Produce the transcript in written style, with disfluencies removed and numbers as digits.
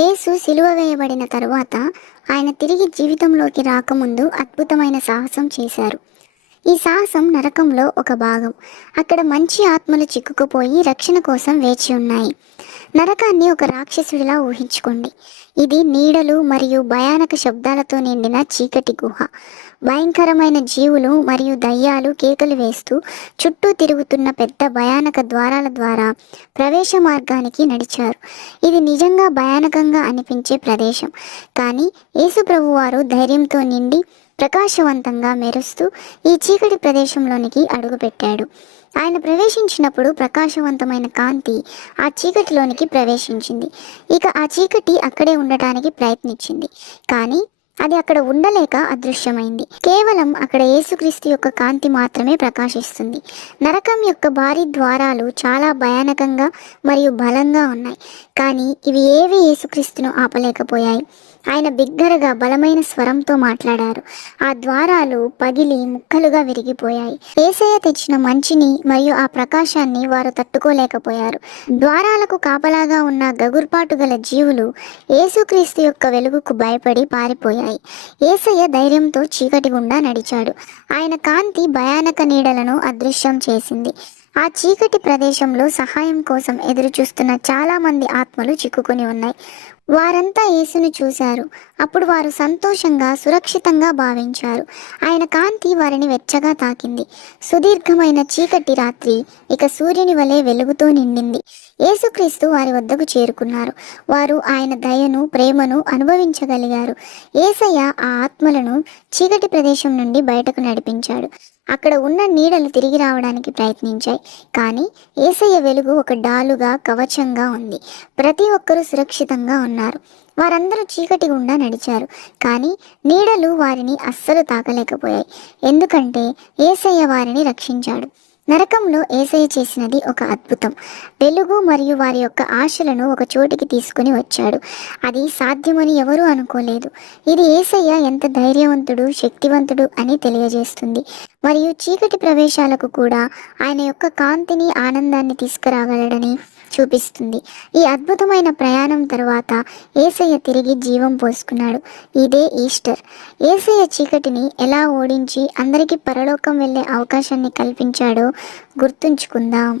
యేసు సిలువ వేయబడిన తరువాత ఆయన తిరిగి జీవితంలోకి రాకముందు అద్భుతమైన సాహసం చేశారు. ఈ సాహసం నరకంలో ఒక భాగం. అక్కడ మంచి ఆత్మలు చిక్కుకుపోయి రక్షణ కోసం వేచి ఉన్నాయి. నరకాన్ని ఒక రాక్షసుడిలా ఊహించుకోండి. ఇది నీడలు మరియు భయానక శబ్దాలతో నిండిన చీకటి గుహ. భయంకరమైన జీవులు మరియు దయ్యాలు కేకలు వేస్తూ చుట్టూ తిరుగుతున్న పెద్ద భయానక ద్వారాల ద్వారా ప్రవేశ మార్గానికి నడిచారు. ఇది నిజంగా భయానకంగా అనిపించే ప్రదేశం. కానీ యేసు ప్రభువారు ధైర్యంతో నిండి ప్రకాశవంతంగా మెరుస్తూ ఈ చీకటి ప్రదేశంలోనికి అడుగుపెట్టాడు. ఆయన ప్రవేశించినప్పుడు ప్రకాశవంతమైన కాంతి ఆ చీకటిలోనికి ప్రవేశించింది. ఇక ఆ చీకటి అక్కడే ఉండటానికి ప్రయత్నించింది, కానీ అది అక్కడ ఉండలేక అదృశ్యమైంది. కేవలం అక్కడ యేసుక్రీస్తు యొక్క కాంతి మాత్రమే ప్రకాశిస్తుంది. నరకం యొక్క భారీ ద్వారాలు చాలా భయానకంగా మరియు బలంగా ఉన్నాయి, కానీ ఇవి ఏవి యేసుక్రీస్తును ఆపలేకపోయాయి. ఆయన బిగ్గరగా బలమైన స్వరంతో మాట్లాడారు. ఆ ద్వారాలు పగిలి ముక్కలుగా విరిగిపోయాయి. యేసయ్య తెచ్చిన మంచిని మరియు ఆ ప్రకాశాన్ని వారు తట్టుకోలేకపోయారు. ద్వారాలకు కాపలాగా ఉన్న గగుర్పాటు గల జీవులు యేసుక్రీస్తు యొక్క వెలుగుకు భయపడి పారిపోయాయి. యేసయ్య ధైర్యంతో చీకటి గుండా నడిచాడు. ఆయన కాంతి భయానక నీడలను అదృశ్యం చేసింది. ఆ చీకటి ప్రదేశంలో సహాయం కోసం ఎదురుచూస్తున్న చాలా మంది ఆత్మలు చిక్కుకొని ఉన్నాయి. వారంతా యేసును చూశారు. అప్పుడు వారు సంతోషంగా సురక్షితంగా భావించారు. ఆయన కాంతి వారిని వెచ్చగా తాకింది. సుదీర్ఘమైన చీకటి రాత్రి ఇక సూర్యుని వలె వెలుగుతో నిండింది. యేసుక్రీస్తు వారి వద్దకు చేరుకున్నారు. వారు ఆయన దయను, ప్రేమను అనుభవించగలిగారు. యేసయ్య ఆ ఆత్మలను చీకటి ప్రదేశం నుండి బయటకు నడిపించాడు. అక్కడ ఉన్న నీడలు తిరిగి రావడానికి ప్రయత్నించాయి, కానీ యేసయ్య వెలుగు ఒక డాలుగా, కవచంగా ఉంది. ప్రతి ఒక్కరూ సురక్షితంగా ఉన్నారు. వారందరూ చీకటి గుండా నడిచారు, కానీ నీడలు వారిని అస్సలు తాకలేకపోయాయి, ఎందుకంటే యేసయ్య వారిని రక్షించాడు. నరకంలో యేసయ్య చేసినది ఒక అద్భుతం. వెలుగు మరియు వారి యొక్క ఆశలను ఒక చోటికి తీసుకుని వచ్చాడు. అది సాధ్యమని ఎవరూ అనుకోలేదు. ఇది యేసయ్య ఎంత ధైర్యవంతుడు, శక్తివంతుడు అని తెలియజేస్తుంది. మరియు చీకటి ప్రవేశాలకు కూడా ఆయన యొక్క కాంతిని, ఆనందాన్ని తీసుకురాగలడని చూపిస్తుంది. ఈ అద్భుతమైన ప్రయాణం తర్వాత యేసయ్య తిరిగి జీవం పోసుకున్నాడు. ఇదే ఈస్టర్. యేసయ్య చీకటిని ఎలా ఓడించి అందరికీ పరలోకం వెళ్ళే అవకాశాన్ని కల్పించాడో గుర్తుంచుకుందాం.